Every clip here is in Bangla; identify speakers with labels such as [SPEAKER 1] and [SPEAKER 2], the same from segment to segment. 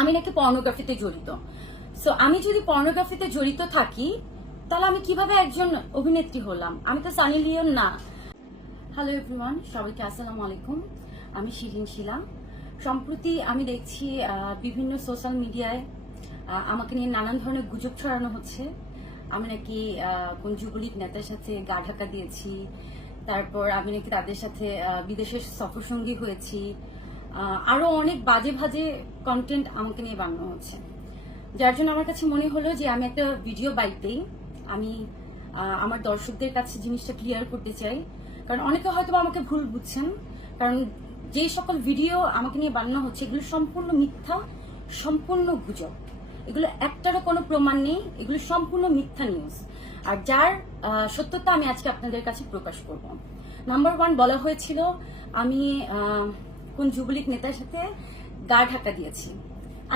[SPEAKER 1] আমি নাকি পর্নোগ্রাফিতে জড়িত। সো আমি যদি পর্নোগ্রাফিতে জড়িত থাকি, তাহলে আমি কীভাবে একজন অভিনেত্রী হলাম? আমি তো সানি লিওন না। হ্যালো এভরিওয়ান সবাইকে আসসালামু আলাইকুম। আমি শিরিন শিলা। সম্প্রতি আমি দেখছি বিভিন্ন সোশ্যাল মিডিয়ায় আমাকে নিয়ে নানান ধরনের গুজব ছড়ানো হচ্ছে। আমি নাকি কোন যুবলীগ নেতার সাথে গা ঢাকা দিয়েছি। তারপর আমি নাকি তাদের সাথে বিদেশের সফরসঙ্গী হয়েছি। আহ, আরও অনেক বাজে ভাজে কন্টেন্ট আমাকে নিয়ে বানানো হচ্ছে। যার জন্য আমার কাছে মনে হলো যে আমি একটা ভিডিও বাইতেই আমি আমার দর্শকদের কাছে জিনিসটা ক্লিয়ার করতে চাই। কারণ অনেকে হয়তো আমাকে ভুল বুঝছেন। কারণ যে সকল ভিডিও আমাকে নিয়ে বানানো হচ্ছে এগুলো সম্পূর্ণ মিথ্যা সম্পূর্ণ গুজব। এগুলো একটারও কোনো প্রমাণ নেই এগুলো সম্পূর্ণ মিথ্যা নিউজ আর যার সত্যতা আমি আজকে আপনাদের কাছে প্রকাশ করব। নাম্বার ওয়ান বলা হয়েছিল আমি কোন যুবলীগ নেতার সাথে গা ঢাকা দিয়েছি।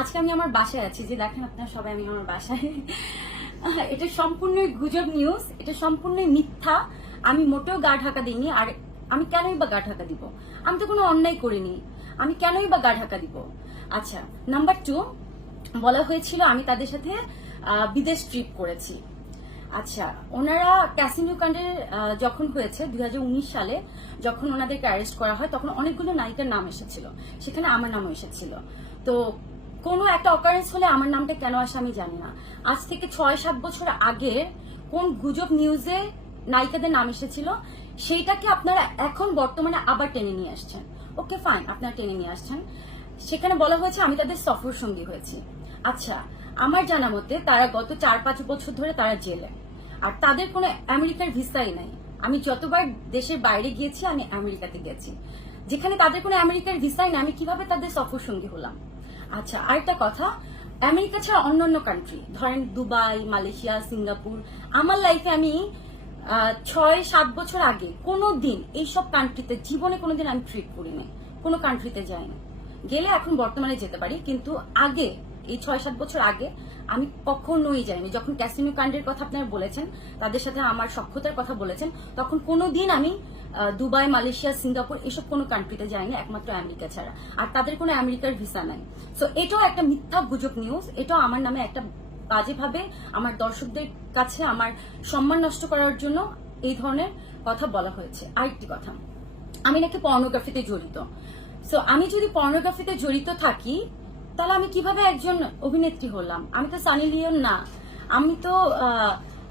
[SPEAKER 1] আজকে আমি আমার বাসায় আছি। যে দেখেন আপনারা সবাই, আমি আমার বাসায়। এটা সম্পূর্ণই গুজব নিউজ এটা সম্পূর্ণই মিথ্যা। আমি মোটেও গা ঢাকা দিইনি, আর আমি কেনই বা গা ঢাকা দিব? আমি তো কোনো অন্যায় করিনি। আমি কেনই বা গা ঢাকা দিব? আচ্ছা নাম্বার টু বলা হয়েছিল আমি তাদের সাথে বিদেশ ট্রিপ করেছি। আচ্ছা ওনারা ক্যাসিনো কাণ্ডের যখন হয়েছে দুই হাজার উনিশ সালে, যখন ওনাদেরকে অ্যারেস্ট করা হয়, তখন অনেকগুলো নায়িকার নাম এসেছিল। সেখানে আমার নামও এসেছিল। তো কোনো একটা অকারেন্স হলে আমার নামটা কেন আসে আমি জানি না। আজ থেকে ছয় সাত বছর আগে কোন গুজব নিউজে নায়িকাদের নাম এসেছিল, সেইটাকে আপনারা এখন বর্তমানে আবার টেনে নিয়ে আসছেন। ওকে ফাইন আপনারা টেনে নিয়ে আসছেন। সেখানে বলা হয়েছে, আমি তাদের সফর সঙ্গী হয়েছি। আচ্ছা আমার জানা মতে তারা গত চার পাঁচ বছর ধরে তারা জেলে। আর তাদের কোনো আমেরিকার ভিসাই নাই। আমি যতবার দেশের বাইরে গিয়েছি, আমি আমেরিকাতে গেছি। যেখানে তাদের কোনো আমেরিকার ভিসাই নাই, আমি কীভাবে তাদের সফর সঙ্গী হলাম? আচ্ছা আরেকটা কথা, আমেরিকা ছাড়া অন্যান্য কান্ট্রি ধরেন দুবাই, মালয়েশিয়া, সিঙ্গাপুর, আমার লাইফে আমি ছয়, সাত বছর আগে কোনো দিন এইসব কান্ট্রিতে জীবনে কোনো দিন আমি ট্রিপ করি কোনো কান্ট্রিতে যাইনি। গেলে এখন বর্তমানে যেতে পারি, কিন্তু আগে এই ছয় সাত বছর আগে আমি কখনোই যাইনি। যখন ক্যাসিনো কাণ্ডের কথা আপনারা বলেছেন, তাদের সাথে আমার সক্ষতার কথা বলেছেন, তখন কোনো দিন আমি দুবাই, মালয়েশিয়া, সিঙ্গাপুর এসব কোনো কান্ট্রিতে যাইনি, একমাত্র আমেরিকা ছাড়া। আর তাদের কোনো আমেরিকার ভিসা নাই। সো এটাও একটা মিথ্যা গুজব নিউজ এটাও আমার নামে একটা বাজেভাবে আমার দর্শকদের কাছে আমার সম্মান নষ্ট করার জন্য এই ধরনের কথা বলা হয়েছে। আরেকটি কথা, আমি নাকি পর্নোগ্রাফিতে জড়িত। সো আমি যদি পর্নোগ্রাফিতে জড়িত থাকি তাহলে আমি কীভাবে একজন অভিনেত্রী হলাম? আমি তো সানি লিওন না। আমি তো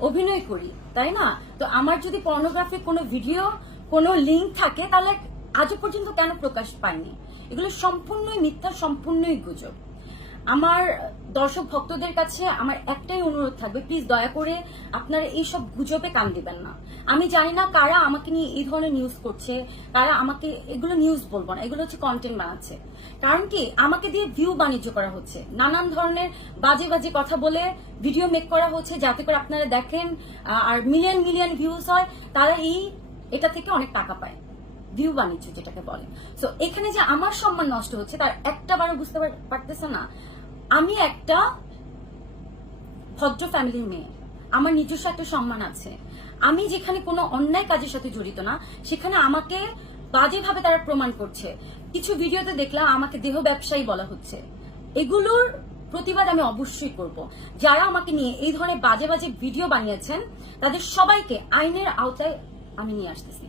[SPEAKER 1] অভিনয় করি, তাই না? তো আমার যদি পর্নোগ্রাফির কোনো ভিডিও কোনো লিঙ্ক থাকে, তাহলে আজও পর্যন্ত কেন প্রকাশ পায়নি? এগুলো সম্পূর্ণই মিথ্যা, সম্পূর্ণই গুজব। আমার দর্শক ভক্তদের কাছে আমার একটাই অনুরোধ থাকবে প্লিজ দয়া করে আপনারা এইসব গুজবে কান দিবেন না। আমি জানি না কারা আমাকে নিয়ে এই ধরনের নিউজ করছে, কারা আমাকে এগুলো নিউজ বলব না, এগুলো হচ্ছে কন্টেন্ট বানাচ্ছে। কারণ কি? আমাকে দিয়ে ভিউ বাণিজ্য করা হচ্ছে। নানান ধরনের বাজে বাজে কথা বলে ভিডিও মেক করা হচ্ছে যাতে করে আপনারা দেখেন আর মিলিয়ন মিলিয়ন ভিউজ হয়, তারা এই, এটা থেকে অনেক টাকা পায়। ভিউ বাণিজ্য যেটাকে বলে। সো এখানে যে আমার সম্মান নষ্ট হচ্ছে, তার একটা বারো বুঝতে পারতেছে না। আমি একটা ভদ্র ফ্যামিলির মেয়ে। আমার নিজস্ব একটা সম্মান আছে। আমি যেখানে কোনো অন্যায় কাজের সাথে জড়িত না, সেখানে আমাকে বাজেভাবে তারা প্রমাণ করছে। কিছু ভিডিওতে দেখলাম আমাকে দেহ ব্যবসায়ী বলা হচ্ছে। এগুলোর প্রতিবাদ আমি অবশ্যই করব। যারা আমাকে নিয়ে এই ধরনের বাজে বাজে ভিডিও বানিয়েছেন, তাদের সবাইকে আইনের আওতায় আমি নিয়ে আসতেছি।